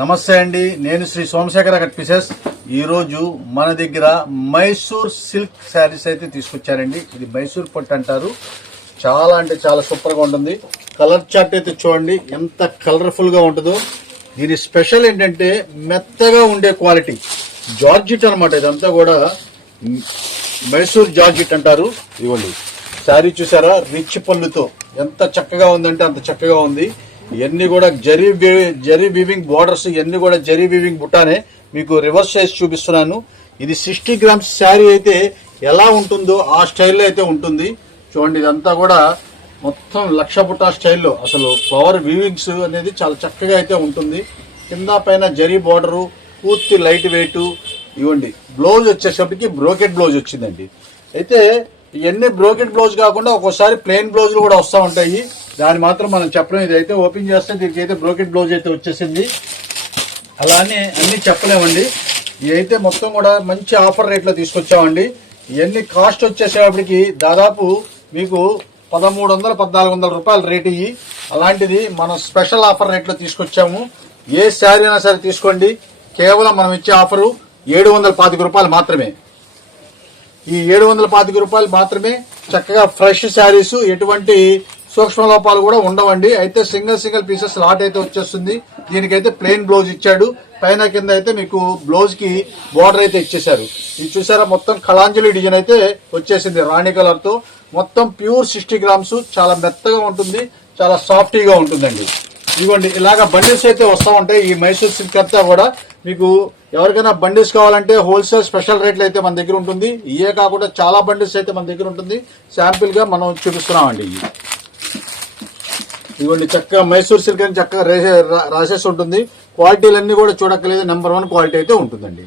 నమస్తే అండి, నేను శ్రీ సోమశేఖర్ కట్ పీసెస్. ఈరోజు మన దగ్గర మైసూర్ సిల్క్ శారీస్ అయితే తీసుకొచ్చారండి. ఇది మైసూర్ పట్టు అంటారు. చాలా అంటే చాలా సూపర్ గా ఉంటుంది. కలర్ చార్ట్ అయితే చూడండి ఎంత కలర్ఫుల్ గా ఉంటుందో. దీని స్పెషల్ ఏంటంటే మెత్తగా ఉండే క్వాలిటీ జార్జిట్ అనమాట. ఇదంతా కూడా మైసూర్ జార్జిట్ అంటారు. ఇవ్వండి శారీ చూసారా, రిచ్ పళ్ళుతో ఎంత చక్కగా ఉందంటే అంత చక్కగా ఉంది. ఇవన్నీ కూడా జరీ వీవింగ్ బోర్డర్స్, ఇవన్నీ కూడా జరీ వీవింగ్ బుట్టానే. మీకు రివర్స్ చేసి చూపిస్తున్నాను. ఇది 60 గ్రామ్స్ శారీ అయితే ఎలా ఉంటుందో ఆ స్టైల్లో అయితే ఉంటుంది. చూడండి ఇదంతా కూడా మొత్తం లక్ష బుట్టా స్టైల్లో. అసలు ఫ్లవర్ వీవింగ్స్ అనేది చాలా చక్కగా అయితే ఉంటుంది. కింద పైన జరీ బోర్డరు, పూర్తి లైట్ వెయిట్. ఇవ్వండి బ్లౌజ్ వచ్చేసరికి బ్రోకెట్ బ్లౌజ్ వచ్చిందండి. అయితే ఇవన్నీ బ్రోకెట్ బ్లౌజ్ కాకుండా ఒక్కోసారి ప్లెయిన్ బ్లౌజులు కూడా వస్తూ ఉంటాయి. దాని మాత్రం మనం చెప్పలేము. ఇది అయితే ఓపెన్ చేస్తే దీనికి అయితే బ్రోకెట్ బ్లౌజ్ అయితే వచ్చేసింది. అలానే అన్ని చెప్పలేమండి. ఇవి అయితే మొత్తం కూడా మంచి ఆఫర్ రేట్లో తీసుకొచ్చామండి. ఇవన్నీ కాస్ట్ వచ్చేసేపటికి దాదాపు మీకు 1300-1400 రూపాయలు రేట్ ఇవి. అలాంటిది మనం స్పెషల్ ఆఫర్ రేట్లో తీసుకొచ్చాము. ఏ శారీ అయినా సరే తీసుకోండి, కేవలం మనం ఇచ్చే ఆఫరు 725 రూపాయలు మాత్రమే. ఈ 725 రూపాయలు మాత్రమే. చక్కగా ఫ్రెష్ శారీస్, ఎటువంటి సూక్ష్మ లోపాలు కూడా ఉండవండి. అయితే సింగిల్ పీసెస్ లాట్ అయితే వచ్చేస్తుంది. దీనికైతే ప్లెయిన్ బ్లౌజ్ ఇచ్చాడు. పైన కింద అయితే మీకు బ్లౌజ్ కి బోర్డర్ అయితే ఇచ్చేసారు. ఇది చూసారా, మొత్తం కళాంజలి డిజైన్ అయితే వచ్చేసింది రాణి కలర్ తో. మొత్తం ప్యూర్ 60 గ్రామ్స్. చాలా మెత్తగా ఉంటుంది, చాలా సాఫ్టీగా ఉంటుందండి. ఇదిగోండి ఇలాగా బండిల్స్ అయితే వస్తూ ఉంటాయి. ఈ మైసూర్ సిల్క్ అంతా కూడా మీకు ఎవరికైనా బండిల్స్ కావాలంటే హోల్సేల్ స్పెషల్ రేట్లు అయితే మన దగ్గర ఉంటుంది. ఇవే కాకుండా చాలా బండిల్స్ అయితే మన దగ్గర ఉంటుంది. శాంపిల్ గా మనం చూపిస్తున్నామండి. ఇదిగోండి చక్కగా మైసూర్ సిల్క్ అని చక్కగా రాసేసి ఉంటుంది. క్వాలిటీలన్నీ కూడా చూడక్కర్లేదు, నెంబర్ 1 క్వాలిటీ అయితే ఉంటుందండి.